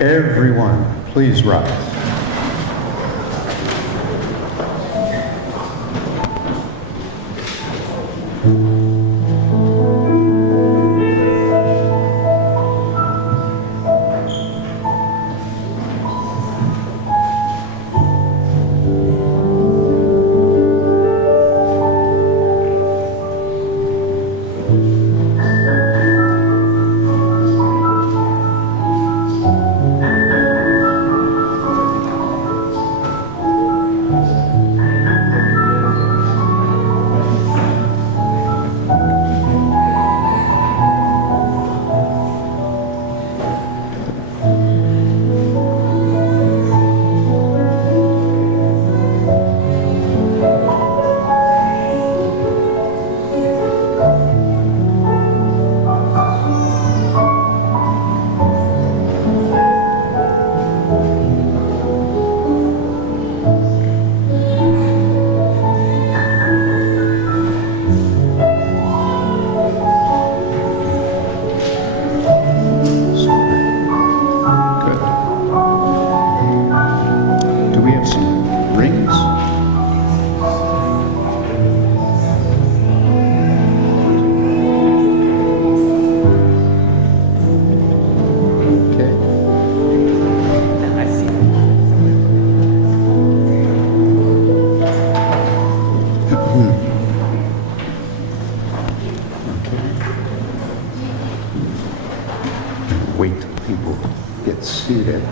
Everyone, please rise. Wait till people get seated.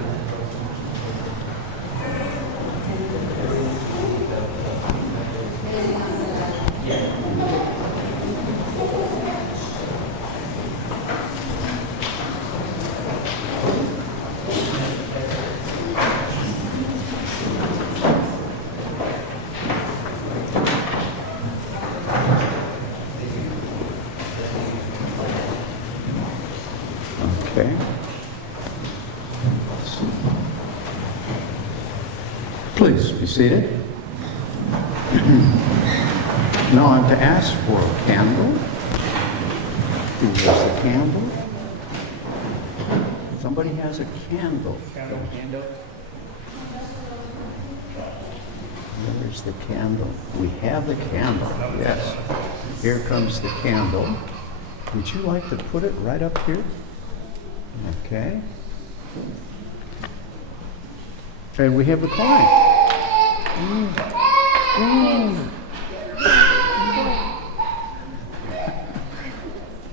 Okay. Please be seated. Now I'm to ask for a candle. Who has a candle? Somebody has a candle. Candle. Where's the candle? We have the candle. Yes. Here comes the candle. Would you like to put it right up here? Okay. And we have the coin.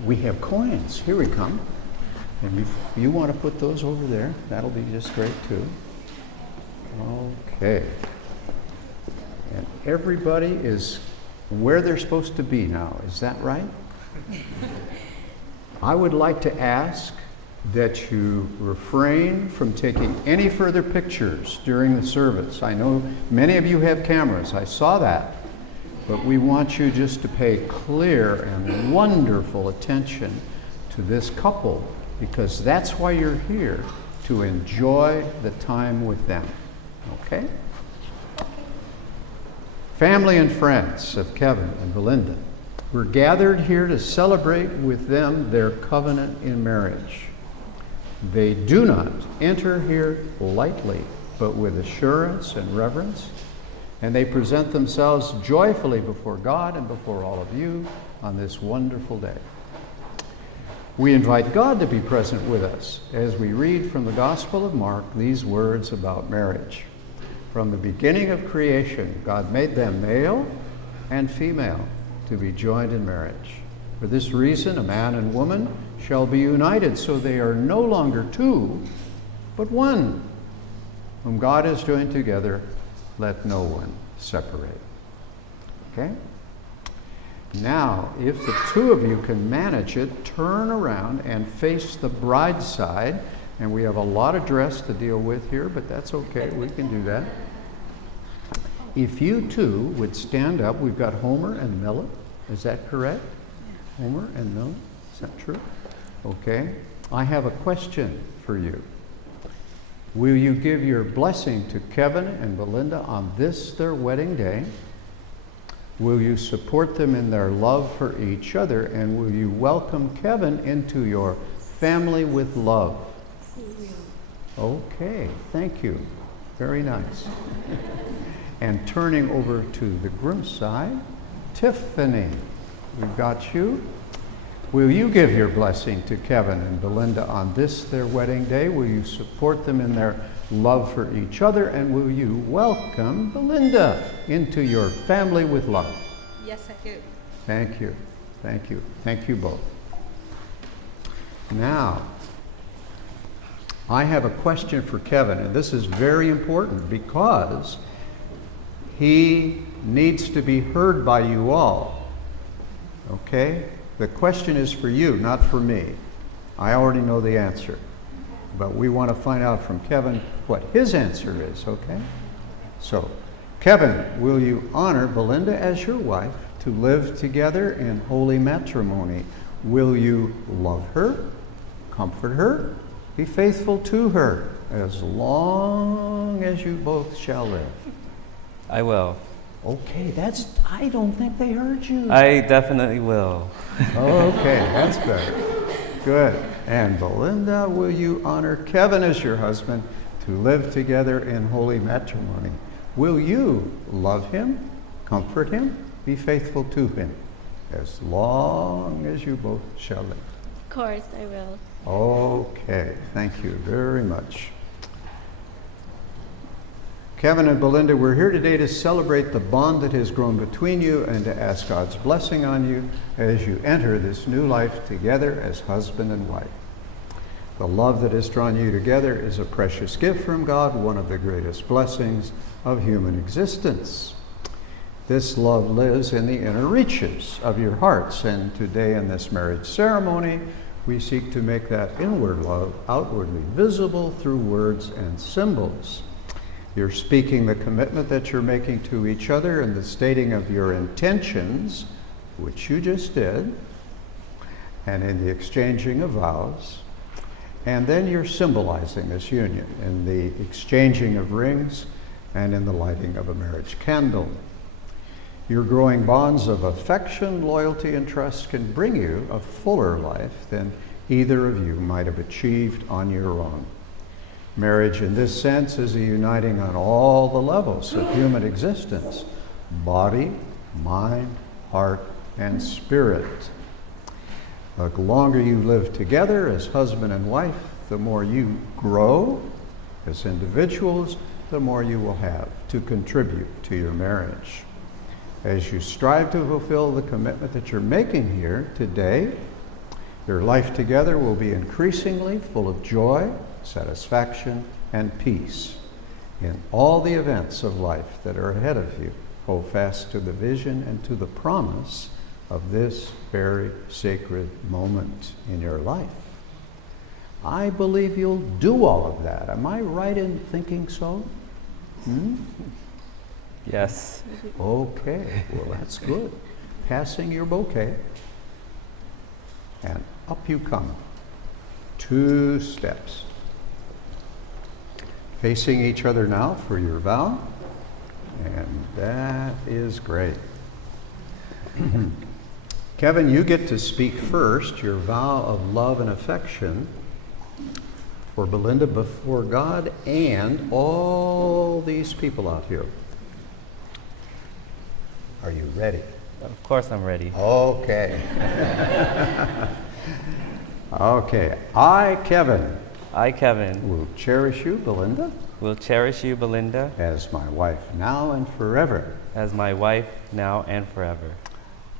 We have coins. Here we come. And if you want to put those over there, that'll be just great too. Okay. And everybody is where they're supposed to be now. Is that right? I would like to ask that you refrain from taking any further pictures during the service. I know many of you have cameras. I saw that. But we want you just to pay clear and wonderful attention to this couple, because that's why you're here, to enjoy the time with them. Okay? Family and friends of Kevin and Belinda, we're gathered here to celebrate with them their covenant in marriage. They do not enter here lightly, but with assurance and reverence, and they present themselves joyfully before God and before all of you on this wonderful day. We invite God to be present with us as we read from the Gospel of Mark these words about marriage. From the beginning of creation, God made them male and female to be joined in marriage. For this reason, a man and woman shall be united, so they are no longer two, but one. Whom God has joined together, let no one separate. Okay? Now, if the two of you can manage it, turn around and face the bride's side. And we have a lot of dress to deal with here, but that's okay. We can do that. If you two would stand up, we've got Homer and Milla. Is that correct? Homer and Milla? Is that true? Okay. I have a question for you. Will you give your blessing to Kevin and Belinda on this, their wedding day? Will you support them in their love for each other? And will you welcome Kevin into your family with love? Okay, thank you. Very nice. And turning over to the groom's side, Tiffany, we've got you. Will you give your blessing to Kevin and Belinda on this, their wedding day? Will you support them in their love for each other? And will you welcome Belinda into your family with love? Yes, I do. Thank you. Thank you. Thank you both. Now, I have a question for Kevin, and this is very important because he needs to be heard by you all. Okay? The question is for you, not for me. I already know the answer. But we want to find out from Kevin what his answer is, okay? So, Kevin, will you honor Belinda as your wife to live together in holy matrimony? Will you love her, comfort her, be faithful to her as long as you both shall live? I will. Okay, I don't think they heard you. I definitely will. Okay, that's better. Good. And Belinda, will you honor Kevin as your husband to live together in holy matrimony? Will you love him, comfort him, be faithful to him as long as you both shall live? Of course, I will. Okay, thank you very much. Kevin and Belinda, we're here today to celebrate the bond that has grown between you and to ask God's blessing on you as you enter this new life together as husband and wife. The love that has drawn you together is a precious gift from God, one of the greatest blessings of human existence. This love lives in the inner reaches of your hearts, and today in this marriage ceremony, we seek to make that inward love outwardly visible through words and symbols. You're speaking the commitment that you're making to each other and the stating of your intentions, which you just did, and in the exchanging of vows. And then you're symbolizing this union in the exchanging of rings and in the lighting of a marriage candle. Your growing bonds of affection, loyalty, and trust can bring you a fuller life than either of you might have achieved on your own. Marriage, in this sense, is a uniting on all the levels of human existence: body, mind, heart, and spirit. The longer you live together as husband and wife, the more you grow as individuals, the more you will have to contribute to your marriage. As you strive to fulfill the commitment that you're making here today, your life together will be increasingly full of joy, satisfaction, and peace. In all the events of life that are ahead of you, hold fast to the vision and to the promise of this very sacred moment in your life. I believe you'll do all of that. Am I right in thinking so? Yes. Okay, well, that's good. Passing your bouquet, and up you come. 2 steps. Facing each other now for your vow, and that is great. Kevin, you get to speak first your vow of love and affection for Belinda before God and all these people out here. Are you ready? Of course I'm ready. Okay. Okay. I, Kevin, will cherish you, Belinda, will cherish you, Belinda, as my wife now and forever. as my wife now and forever.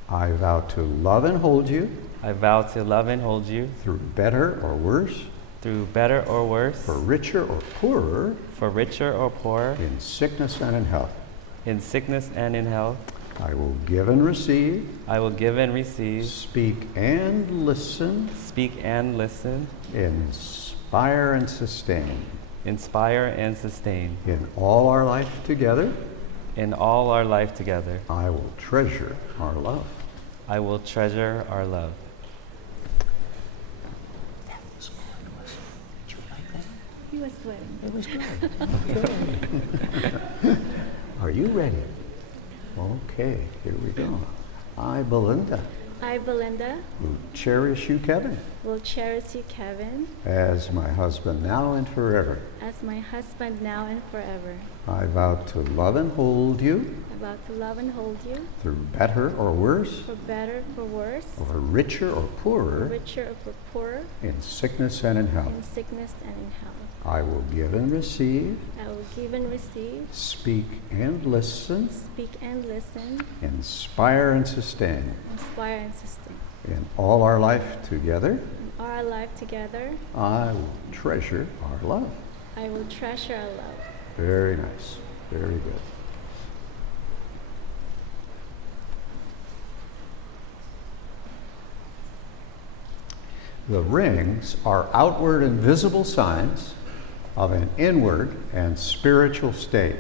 I vow to love and hold you I vow to love and hold you through better or worse, through better or worse, for richer or poorer, for richer or poorer, in sickness and in health. in sickness and in health. I will give and receive, I will give and receive, speak and listen, speak and listen, inspire and sustain. inspire and sustain. In all our life together, In all our life together, I will treasure our love. I will treasure our love. He was sweating. It was good. Are you ready? Okay, here we go. I, Belinda, I, Belinda, will cherish you, Kevin, will cherish you, Kevin, as my husband now and forever. as my husband now and forever. I vow to love and hold you I vow to love and hold you, through better or worse, for better, for worse, or richer or poorer, richer or for poorer, in sickness and in health. in sickness and in health. I will give and receive, I will give and receive, speak and listen, speak and listen, inspire and sustain. inspire and sustain. In all our life together, In our life together, I will treasure our love. I will treasure our love. Very nice. Very good. The rings are outward and visible signs of an inward and spiritual state.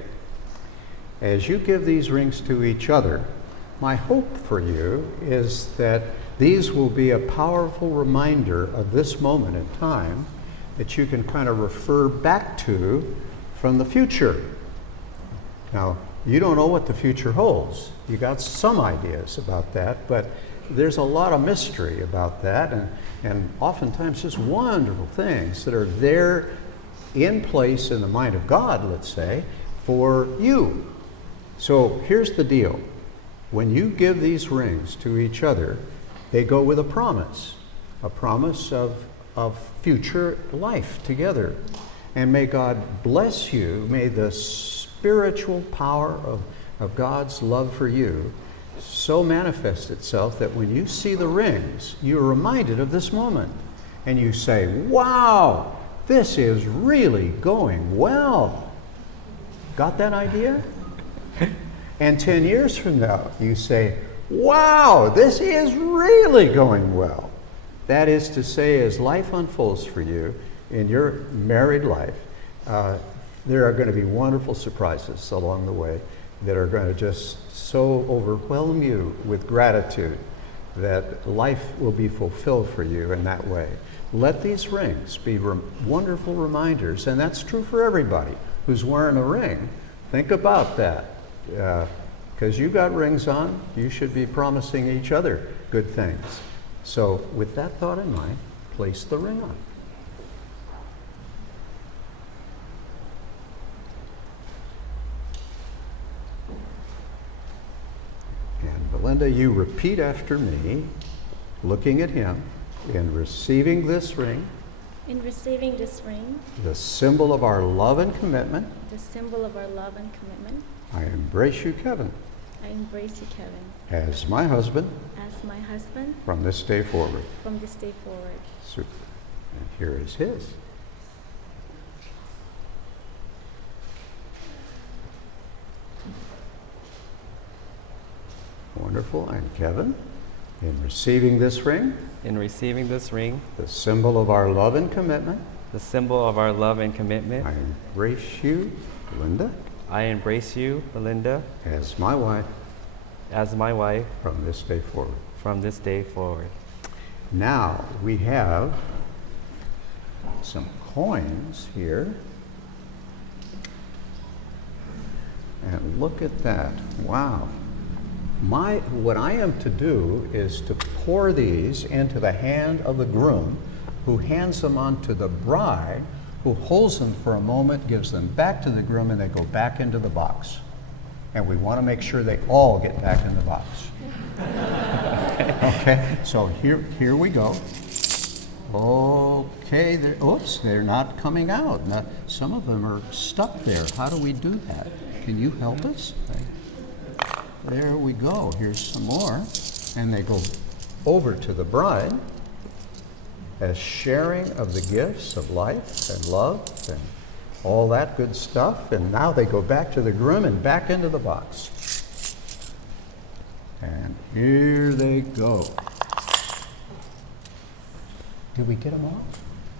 As you give these rings to each other, my hope for you is that these will be a powerful reminder of this moment in time that you can kind of refer back to from the future. Now, you don't know what the future holds. You got some ideas about that, but there's a lot of mystery about that, and oftentimes just wonderful things that are there in place in the mind of God, let's say, for you. So here's the deal. When you give these rings to each other, they go with a promise of future life together. And may God bless you. May the spiritual power of God's love for you so manifest itself that when you see the rings, you're reminded of this moment. And you say, wow, this is really going well. Got that idea? And 10 years from now, you say, wow, this is really going well. That is to say, as life unfolds for you in your married life, there are going to be wonderful surprises along the way that are going to just so overwhelm you with gratitude that life will be fulfilled for you in that way. Let these rings be wonderful reminders, and that's true for everybody who's wearing a ring. Think about that. Because you got rings on, you should be promising each other good things. So with that thought in mind, place the ring on. And Belinda, you repeat after me, looking at him, in receiving this ring, In receiving this ring, the symbol of our love and commitment, the symbol of our love and commitment, I embrace you, Kevin, I embrace you, Kevin, as my husband as my husband from this day forward. from this day forward. Super. And here is his. Wonderful. And Kevin, in receiving this ring, In receiving this ring, the symbol of our love and commitment, the symbol of our love and commitment, I embrace you, Linda, I embrace you, Belinda, as my wife as my wife from this day forward. from this day forward. Now we have some coins here. And look at that. Wow. What I am to do is to pour these into the hand of the groom, who hands them on to the bride, who holds them for a moment, gives them back to the groom, and they go back into the box. And we want to make sure they all get back in the box. Okay, so here we go. Okay, oops, they're not coming out. Now, some of them are stuck there. How do we do that? Can you help us? There we go. Here's some more. And they go over to the bride as sharing of the gifts of life and love and all that good stuff. And now they go back to the groom and back into the box. And here they go. Did we get them all?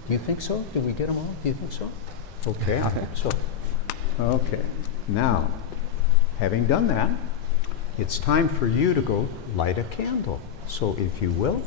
Do you think so? Did we get them all? Do you think so? Okay, I think so. Okay, now, having done that, it's time for you to go light a candle. So if you will.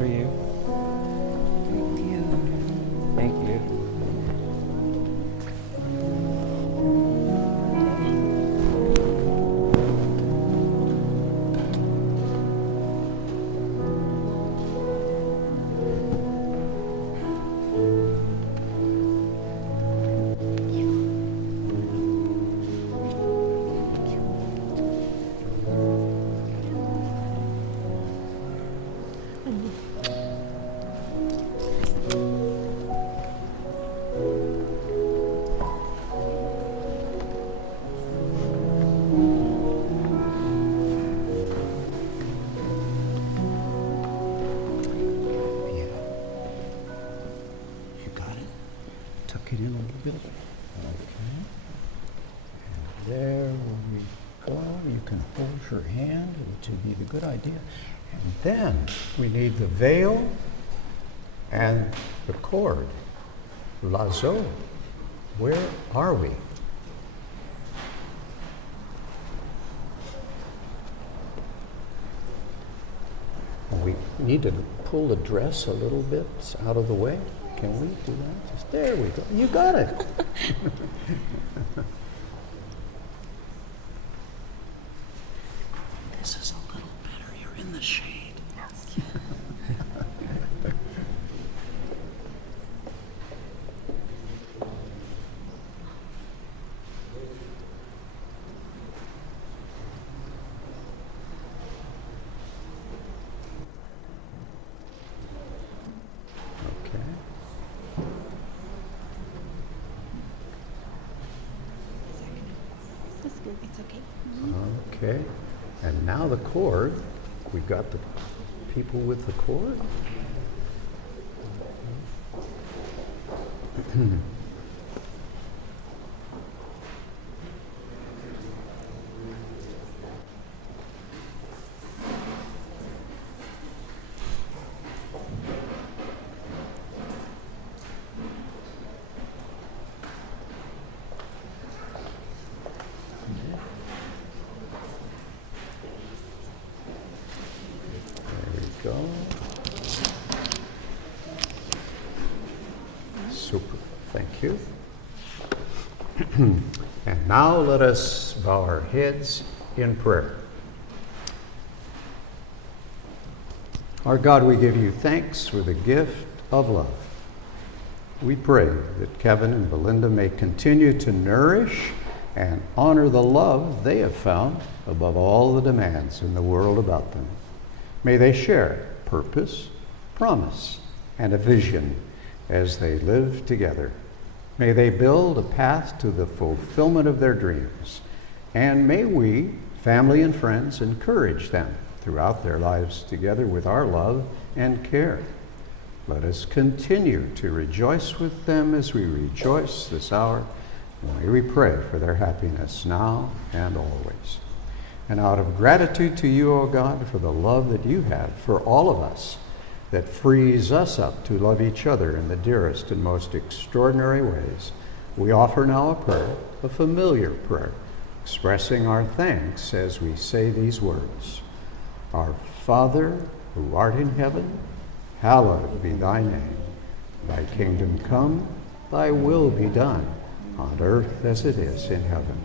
for you. Thank you. Tuck it in a little bit. Okay. And there we go. You can hold your hand, which would be a good idea. And then we need the veil and the cord. Lazo. Where are we? We need to pull the dress a little bit out of the way. Can we do that? Just there we go. You got it. This is a little better. You're in the shade. Yes. That's good. It's okay. Okay. And now the cord. We've got the people with the cord. Go. Super. Thank you. And now let us bow our heads in prayer. Our God, we give you thanks for the gift of love. We pray that Kevin and Belinda may continue to nourish and honor the love they have found above all the demands in the world about them. May they share purpose, promise, and a vision as they live together. May they build a path to the fulfillment of their dreams. And may we, family and friends, encourage them throughout their lives together with our love and care. Let us continue to rejoice with them as we rejoice this hour. May we pray for their happiness now and always. And out of gratitude to you, O God, for the love that you have for all of us, that frees us up to love each other in the dearest and most extraordinary ways, we offer now a prayer, a familiar prayer, expressing our thanks as we say these words. Our Father, who art in heaven, hallowed be thy name. Thy kingdom come, thy will be done, on earth as it is in heaven.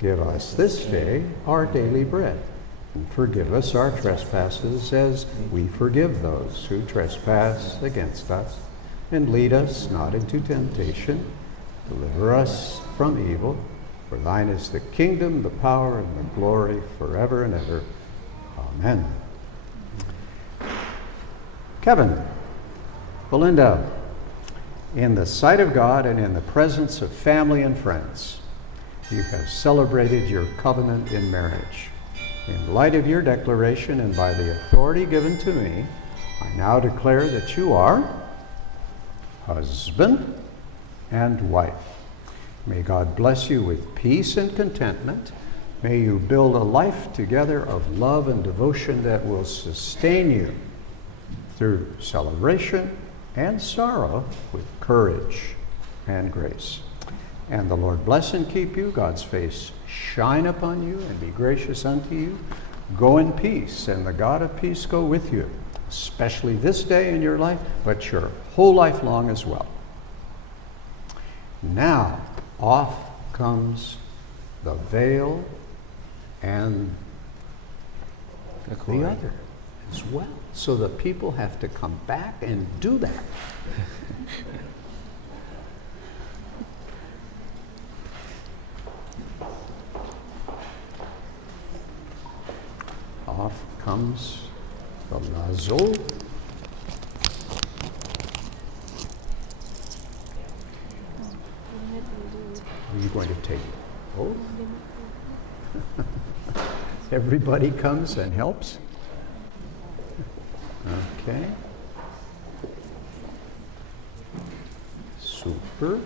Give us this day our daily bread, and forgive us our trespasses as we forgive those who trespass against us. And lead us not into temptation, deliver us from evil. For thine is the kingdom, the power, and the glory forever and ever. Amen. Kevin, Belinda, in the sight of God and in the presence of family and friends, you have celebrated your covenant in marriage. In light of your declaration and by the authority given to me, I now declare that you are husband and wife. May God bless you with peace and contentment. May you build a life together of love and devotion that will sustain you through celebration and sorrow with courage and grace. And the Lord bless and keep you, God's face shine upon you and be gracious unto you. Go in peace, and the God of peace go with you. especially this day in your life, but your whole life long as well. Now, off comes the veil and the other as well. So the people have to come back and do that. Off comes the lazo. Are you going to take both? Everybody comes and helps. Okay. Super.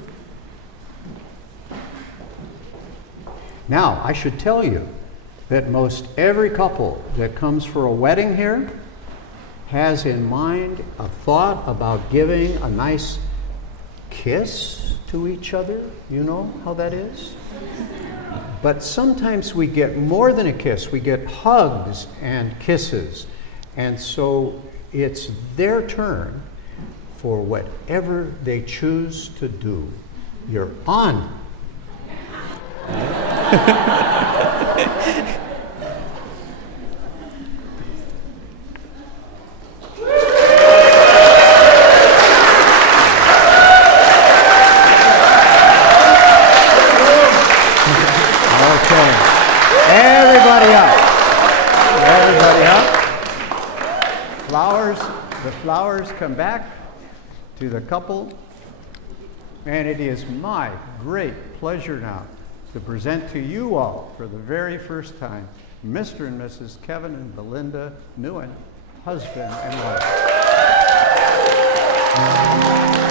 Now, I should tell you that most every couple that comes for a wedding here has in mind a thought about giving a nice kiss to each other. You know how that is? But sometimes we get more than a kiss. We get hugs and kisses. And so it's their turn for whatever they choose to do. You're on. Flowers come back to the couple, and it is my great pleasure now to present to you all for the very first time Mr. and Mrs. Kevin and Belinda Nguyen, husband and wife.